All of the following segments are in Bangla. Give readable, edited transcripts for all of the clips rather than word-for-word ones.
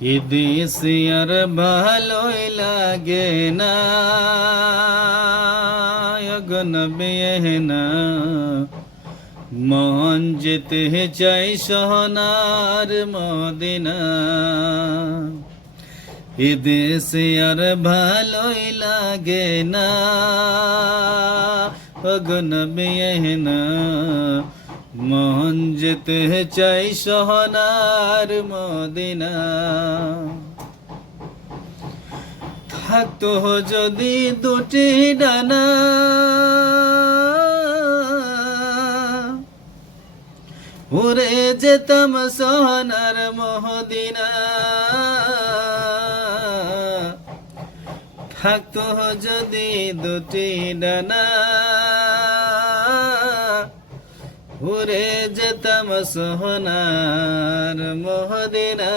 এদেশে আর ভালোই লাগে না গো নবী না মন যেতে চাই সোনার মদিনা এদেশে আর ভালোই লাগে না গো নবী না মন যেতে চাই সোনার মদিনা থাকতো যদি দুটি ডানা উড়ে যেতাম সোনার মদিনা থাকতো যদি দুটি ডানা উড়ে যেতাম সোনার মদিনা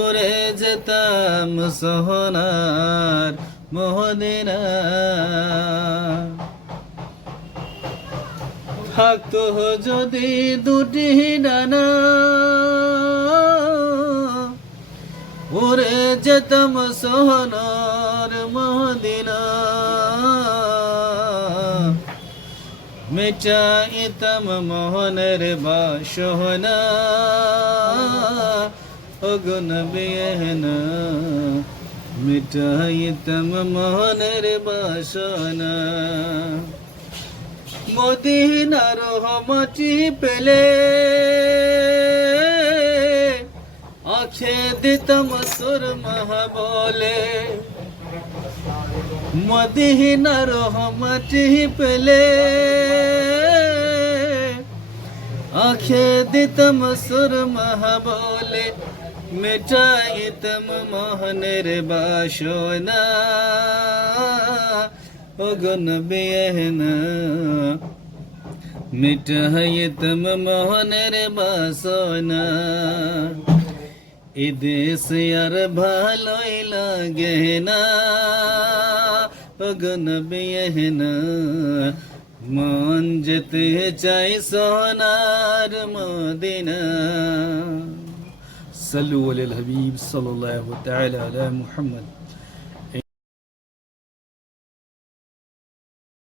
উড়ে যেতাম সোনার মদিনা থাকতো যদি দুটি ডানা উড়ে যেতাম সোনার মদিনা মিটাইতাম মোহনের বাসনা ওগো নবী না মিটাইতাম মোহনের বাসনা মদিনার মাটি পেলে আঁখে দিতাম সুরমা বলে মদিনার মাটি পেলে আঁখে দিতাম সুরমা বলে মিটাইতাম মোহনের বাসনা ওগো নবী না মিটাইতাম মোহনের বাসনা এদেশ আর ভালোই লাগে না ওগো নবী না মন যেতে চাই সোনার মদিনা সাল্লু আলাল হাবিব সাল্লাল্লাহু তাআলা আলা মুহাম্মদ।